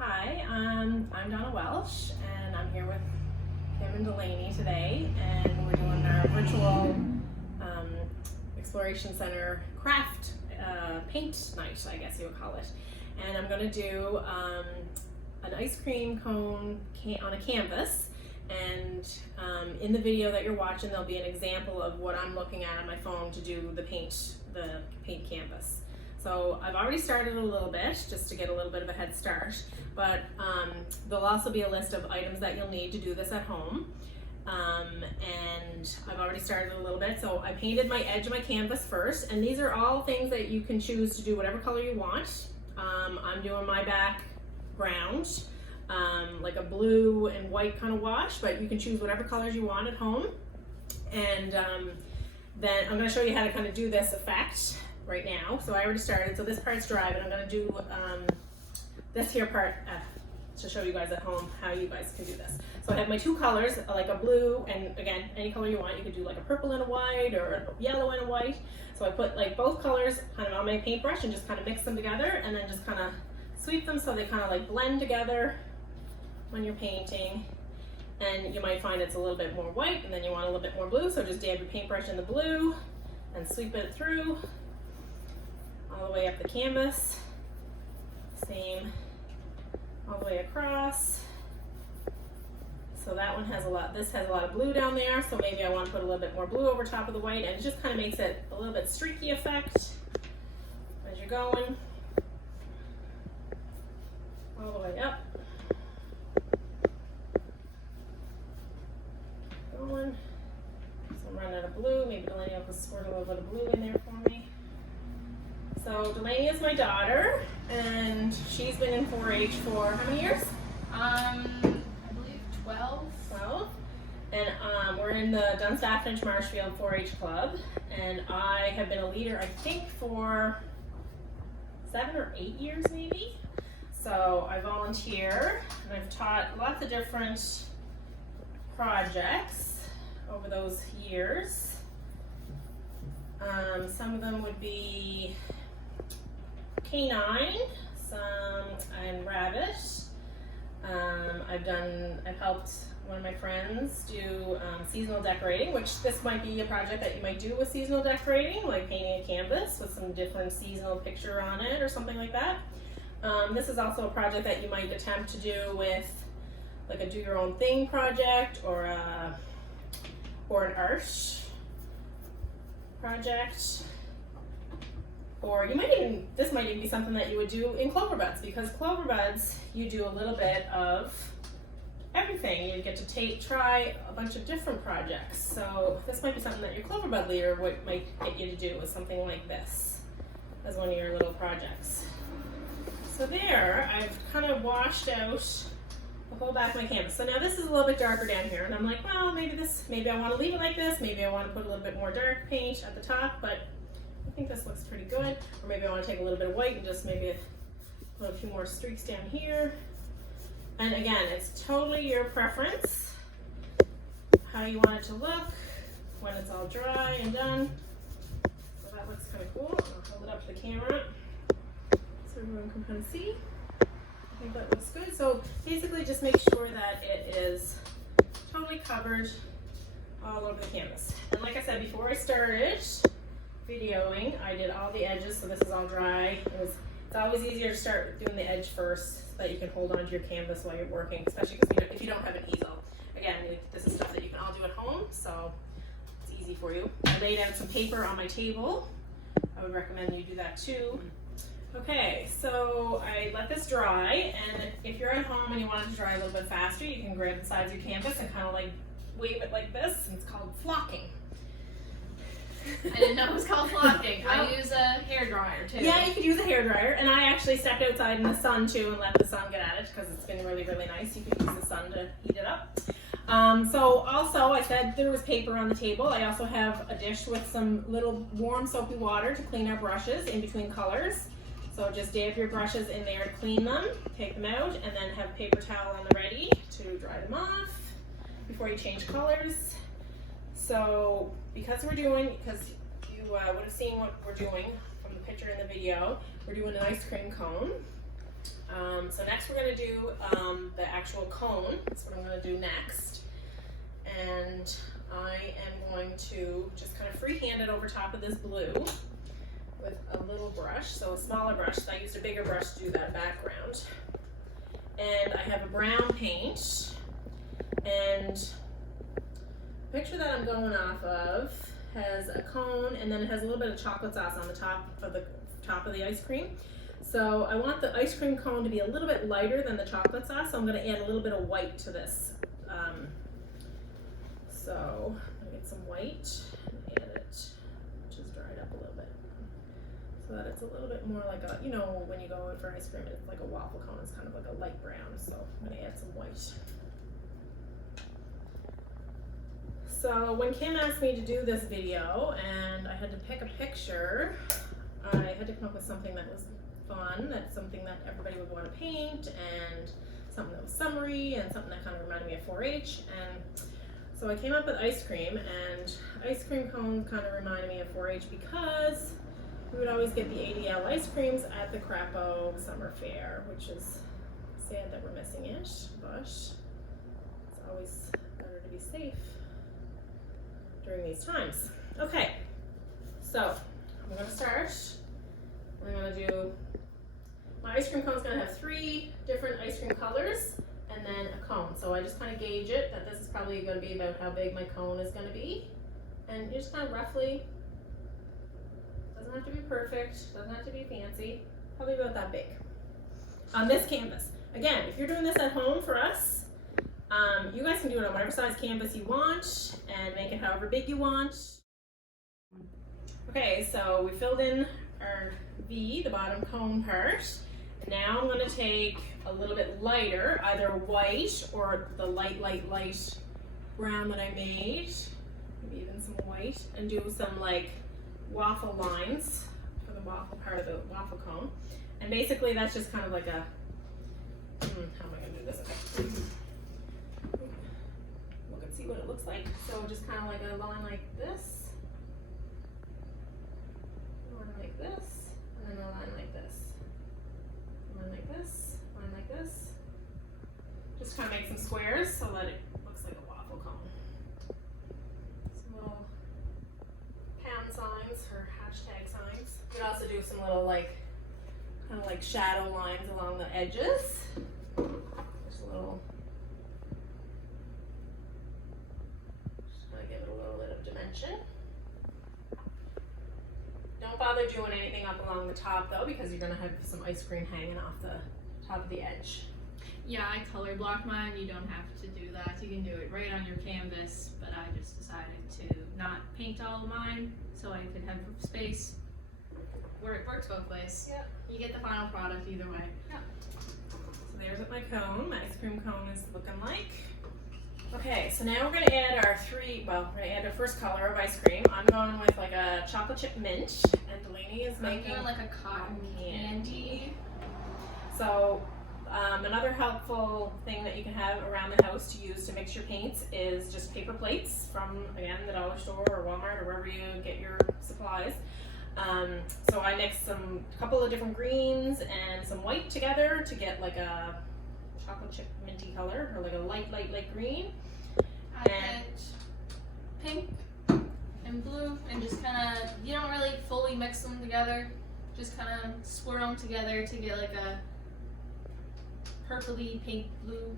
Hi, I'm Donna Welsh, and I'm here with Kim and Delaney today, and we're doing our virtual Exploration Center craft paint night, I guess you would call it. And I'm going to do an ice cream cone on a canvas, and in the video that you're watching there'll be an example of what I'm looking at on my phone to do the paint canvas. So I've already started a little bit just to get a little bit of a head start, but there'll also be a list of items that you'll need to do this at home. And I've already started a little bit. So I painted my edge of my canvas first, and these are all things that you can choose to do whatever color you want. I'm doing my background like a blue and white kind of wash, but you can choose whatever colors you want at home. And then I'm going to show you how to kind of do this effect right now. So I already started, so this part's dry, but I'm going to do this here part to show you guys at home how you guys can do this. So I have my two colors, like a blue, and again, any color you want. You could do like a purple and a white, or a yellow and a white. So I put like both colors kind of on my paintbrush and just kind of mix them together, and then just kind of sweep them so they kind of like blend together when you're painting. And you might find it's a little bit more white, and then you want a little bit more blue, so just dab your paintbrush in the blue and sweep it through all the way up the canvas. Same all the way across. So that one has a lot, this has a lot of blue down there, so maybe I want to put a little bit more blue over top of the white, and it just kind of makes it a little bit streaky effect as you're going all the way up. Going. So I'm running out of blue. Maybe Delaney will squirt a little bit of blue in there for me. So Delaney is my daughter, and she's been in 4-H for how many years? I believe 12. 12. And we're in the Dunstaffnage Marshfield 4-H Club, and I have been a leader, I think, for 7 or 8 years maybe. So I volunteer, and I've taught lots of different projects over those years. Some of them would be canine, and rabbit. I've helped one of my friends do seasonal decorating, which this might be a project that you might do with seasonal decorating, like painting a canvas with some different seasonal picture on it or something like that. This is also a project that you might attempt to do with like a do your own thing project, or an art project. Or you might even, this might even be something that you would do in clover buds, because clover buds, you do a little bit of everything. You get to try a bunch of different projects. So this might be something that your clover bud leader might get you to do, with something like this as one of your little projects. So there, I've kind of washed out the whole back of my canvas. So now this is a little bit darker down here, and I'm like, well, maybe I want to leave it like this. Maybe I want to put a little bit more dark paint at the top, but I think this looks pretty good. Or maybe I want to take a little bit of white and just maybe put a few more streaks down here. And again, it's totally your preference how you want it to look when it's all dry and done. So that looks kind of cool. I'll hold it up to the camera so everyone can kind of see. I think that looks good. So basically just make sure that it is totally covered all over the canvas. And like I said, before I started videoing, I did all the edges, so this is all dry. It's always easier to start doing the edge first so that you can hold onto your canvas while you're working, especially because if you don't have an easel. Again, this is stuff that you can all do at home, so it's easy for you. I laid out some paper on my table. I would recommend you do that too. Okay, so I let this dry, and if you're at home and you want it to dry a little bit faster, you can grab the sides of your canvas and kind of like wave it like this, and it's called flocking. I didn't know it was called flocking. I use a hairdryer too. Yeah, you could use a hairdryer, and I actually stepped outside in the sun too and let the sun get at it, because it's been really, really nice. You can use the sun to heat it up. So also, I said there was paper on the table. I also have a dish with some little warm soapy water to clean our brushes in between colors. So just dab your brushes in there to clean them, take them out, and then have paper towel on the ready to dry them off before you change colors. So because you would have seen what we're doing from the picture in the video, we're doing an ice cream cone. So next we're gonna do the actual cone. That's what I'm gonna do next. And I am going to just kind of freehand it over top of this blue with a little brush, so a smaller brush. So I used a bigger brush to do that background. And I have a brown paint, and the picture that I'm going off of has a cone, and then it has a little bit of chocolate sauce on the top of the ice cream. So I want the ice cream cone to be a little bit lighter than the chocolate sauce, so I'm going to add a little bit of white to this. So I'm going to get some white and add it, which is dried up a little bit, so that it's a little bit more like a, you know, when you go in for ice cream, it's like a waffle cone, it's kind of like a light brown, so I'm going to add some white. So when Kim asked me to do this video and I had to pick a picture, I had to come up with something that was fun, that's something that everybody would want to paint, and something that was summery, and something that kind of reminded me of 4-H. And so I came up with ice cream, and ice cream cones kind of reminded me of 4-H because we would always get the ADL ice creams at the Crapo Summer Fair, which is sad that we're missing it, but it's always better to be safe during these times. Okay, so I'm gonna start. I'm gonna do, my ice cream cone's gonna have 3 different ice cream colors and then a cone. So I just kind of gauge it that this is probably gonna be about how big my cone is gonna be. And you just kind of roughly, doesn't have to be perfect, doesn't have to be fancy, probably about that big. On this canvas. Again, if you're doing this at home for us, you guys can do it on whatever size canvas you want and make it however big you want. Okay, so we filled in our V, the bottom cone part. Now I'm going to take a little bit lighter, either white or the light brown that I made, maybe even some white, and do some like waffle lines for the waffle part of the waffle cone. And basically that's just kind of like a, how am I going to do this? Okay. Look and see what it looks like. So just kind of like a line like this, a line like this, and then a line like this, a line like this, a line like this. Just kind of make some squares so that it looks like a waffle cone. Some little pound signs or hashtag signs. You could also do some little like, kind of like shadow lines along the edges. Just a little, just gonna give it a little bit of dimension. Don't bother doing anything up along the top though, because you're gonna have some ice cream hanging off the top of the edge. Yeah, I color block mine. You don't have to do that. You can do it right on your canvas, but I just decided to not paint all of mine so I could have space where it works both ways. Yep. You get the final product either way. Yep. So there's what my cone, my ice cream cone is looking like. Okay, so now we're gonna add our we're gonna add our first color of ice cream. I'm going with like a chocolate chip mint, and Delaney is making I'm doing like a cotton candy. So another helpful thing that you can have around the house to use to mix your paints is just paper plates from, again, the dollar store or Walmart or wherever you get your supplies. So I mixed a couple of different greens and some white together to get like a chocolate chip minty color, or like a light green. I picked pink and blue, and just kind of, you don't really fully mix them together, just kind of swirl them together to get like a purpley pink blue.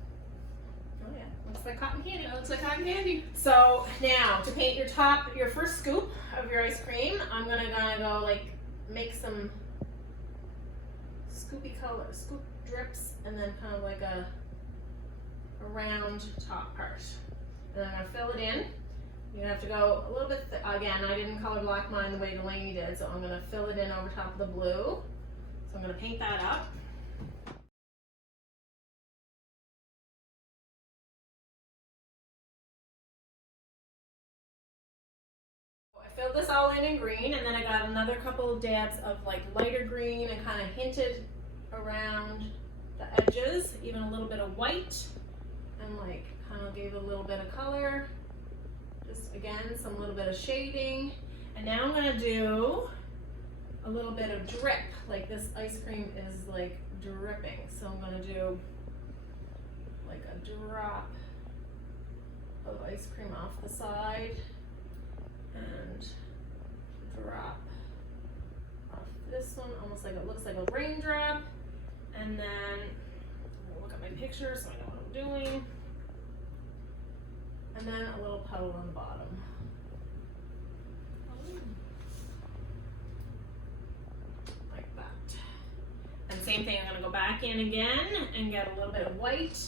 Oh yeah, looks like cotton candy. It looks like cotton candy. So now to paint your first scoop of your ice cream, I'm gonna go like make some scoop drips, and then kind of like a round top part. And I'm gonna fill it in. You're gonna have to go a little bit, again, I didn't color block mine the way Delaney did, so I'm gonna fill it in over top of the blue. So I'm gonna paint that up. I filled this all in green, and then I got another couple of dabs of like lighter green and kind of hinted around the edges, even a little bit of white, and like kind of gave a little bit of color. Just again, some little bit of shading. And now I'm gonna do a little bit of drip, like this ice cream is like dripping. So I'm gonna do like a drop of ice cream off the side and drop off this one, almost like it looks like a raindrop. And then I'm gonna look at my picture so I know what I'm doing. And then a little puddle on the bottom. Like that. And same thing, I'm gonna go back in again and get a little bit of white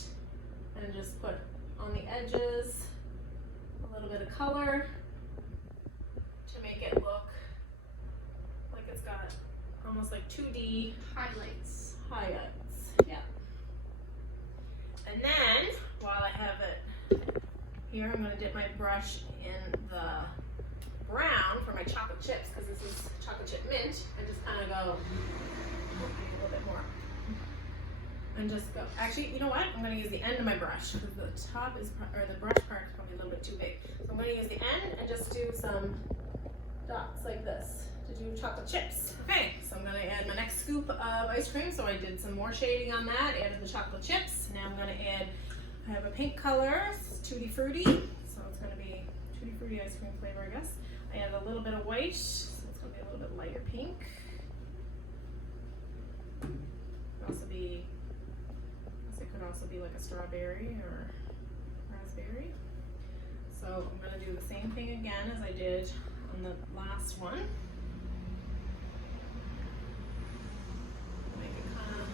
and just put on the edges a little bit of color to make it look like it's got almost like 2D Highlights. yeah. And then, while I have it here, I'm gonna dip my brush in the brown for my chocolate chips, because this is chocolate chip mint, and just kind of go, a little bit more. And just go, actually, you know what? I'm gonna use the end of my brush, because the top is, or the brush part is probably a little bit too big. So I'm gonna use the end and just do some dots like this to do chocolate chips. Okay, so I'm gonna add my next scoop of ice cream. So I did some more shading on that, added the chocolate chips. Now I'm gonna add, I have a pink color, it's Tutti Frutti. So it's gonna be Tutti Frutti ice cream flavor, I guess. I added a little bit of white, so it's gonna be a little bit lighter pink. Could also be, I guess it could also be like a strawberry or raspberry. So I'm gonna do the same thing again as I did on the last one. Make it kind of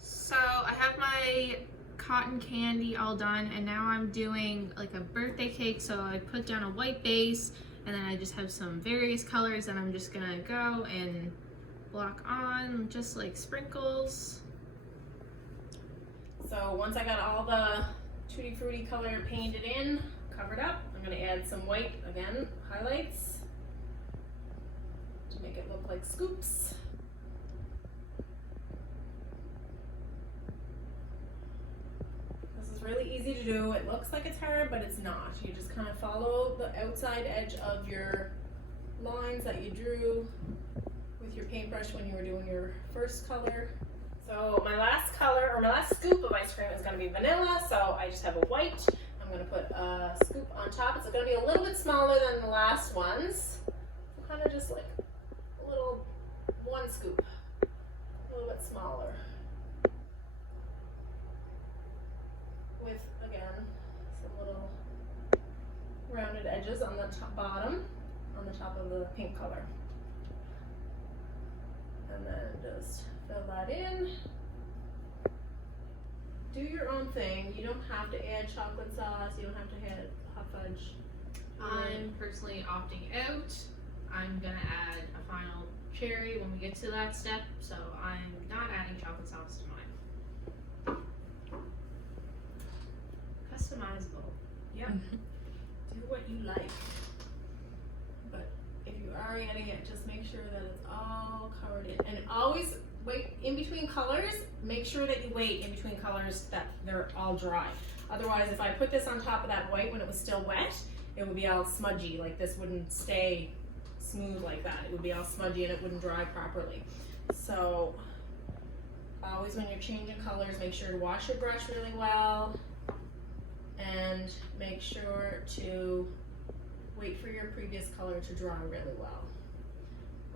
So I have my cotton candy all done, and now I'm doing like a birthday cake. So I put down a white base, and then I just have some various colors that I'm just gonna go and block on, just like sprinkles. So once I got all the Tutti Frutti color painted in, covered up, I'm gonna add some white, again, highlights, to make it look like scoops. This is really easy to do. It looks like it's hard, but it's not. You just kind of follow the outside edge of your lines that you drew with your paintbrush when you were doing your first color. So my last color, or my last scoop of ice cream is going to be vanilla, so I just have a white. I'm going to put a scoop on top. It's going to be a little bit smaller than the last ones. So kind of just like a little, one scoop, a little bit smaller. With, again, some little rounded edges on the top, bottom, on the top of the pink color. And then just fill that in. Do your own thing. You don't have to add chocolate sauce. You don't have to add hot fudge. I'm personally opting out. I'm gonna add a final cherry when we get to that step, so I'm not adding chocolate sauce to mine. Customizable. Yep. Do what you like. But if you are adding it, just make sure that it's all covered in. And always wait in between colors. Make sure that you wait in between colors that they're all dry. Otherwise, if I put this on top of that white when it was still wet, it would be all smudgy. Like this wouldn't stay smooth like that. It would be all smudgy and it wouldn't dry properly. So always when you're changing colors, make sure to wash your brush really well and make sure to wait for your previous color to dry really well.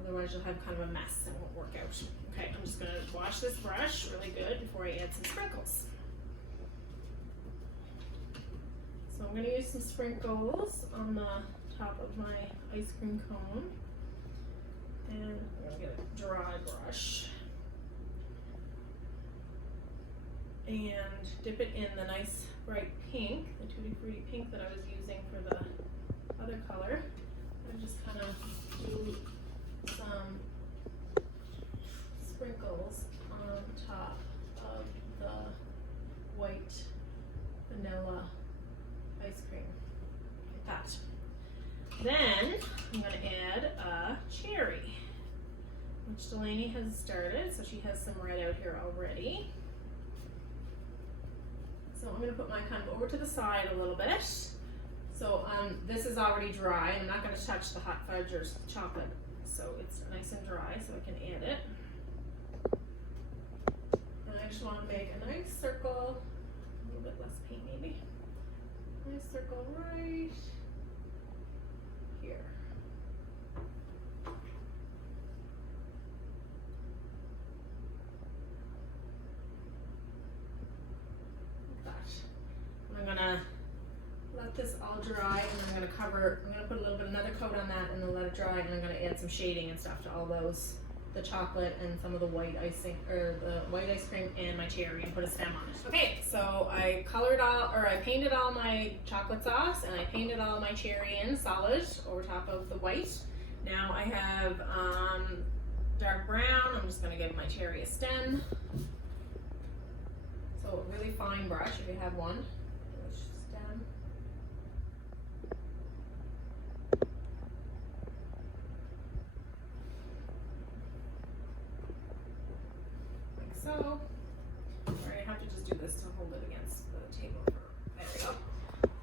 Otherwise you'll have kind of a mess and it won't work out. Okay, I'm just gonna wash this brush really good before I add some sprinkles. So I'm gonna use some sprinkles on the top of my ice cream cone. And I'm gonna get a dry brush. And dip it in the nice bright pink, the Tutti Frutti pink that I was using for the other color. And just kind of do some sprinkles on top of the white vanilla ice cream, like that. Then I'm going to add a which Delaney has started, so she has some red out here already. So I'm going to put mine kind of over to the side a little bit. So this is already dry, and I'm not going to touch the hot fudge or chocolate, so it's nice and dry, so I can add it. And I just want to make a nice circle, a little bit less paint maybe. Nice circle right here. I'm gonna let this all dry, and I'm gonna put a little bit, another coat on that, and then let it dry, and I'm gonna add some shading and stuff to all those, the chocolate and some of the white icing, or the white ice cream and my cherry, and put a stem on it. Okay, so I painted all my chocolate sauce, and I painted all my cherry in solid over top of the white. Now I have dark brown. I'm just gonna give my cherry a stem. So a really fine brush, if you have one. Stem. Like so. Or I have to just do this to hold it against the table. There we go.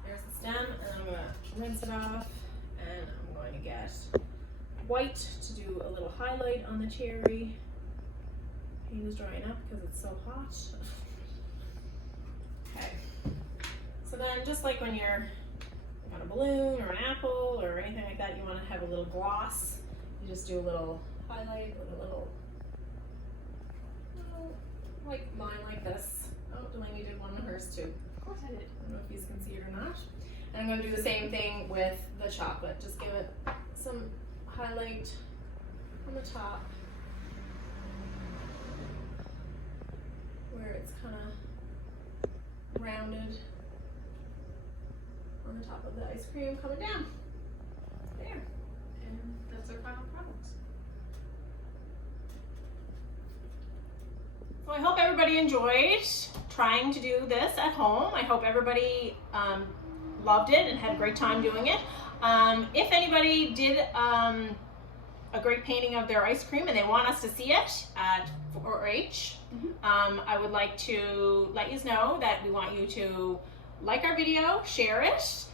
There's the stem, and I'm going to rinse it off, and I'm going to get white to do a little highlight on the cherry. Paint is drying up because it's so hot. Okay. So then, just like when you're on a balloon or an apple or anything like that, you want to have a little gloss. You just do a little highlight with a little like line like this. Oh, Delaney did one of hers too. Of course I did. I don't know if you can see it or not. And I'm going to do the same thing with the chocolate. Just give it some highlight on the top where it's kind of rounded on the top of the ice cream coming down. There. And that's our final product. So I hope everybody enjoyed trying to do this at home. I hope everybody loved it and had a great time doing it. If anybody did a great painting of their ice cream and they want us to see it at 4-H, I would like to let you know that we want you to like our video, share it,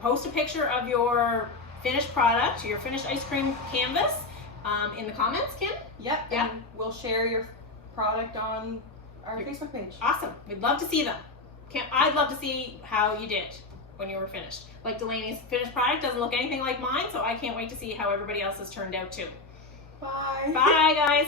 post a picture of your finished product, your finished ice cream canvas in the comments, Kim. Yep. Yeah. And we'll share your product on our Facebook page. Awesome. We'd love to see them. I'd love to see how you did when you were finished. Like Delaney's finished product doesn't look anything like mine, so I can't wait to see how everybody else's turned out too. Bye. Bye, guys.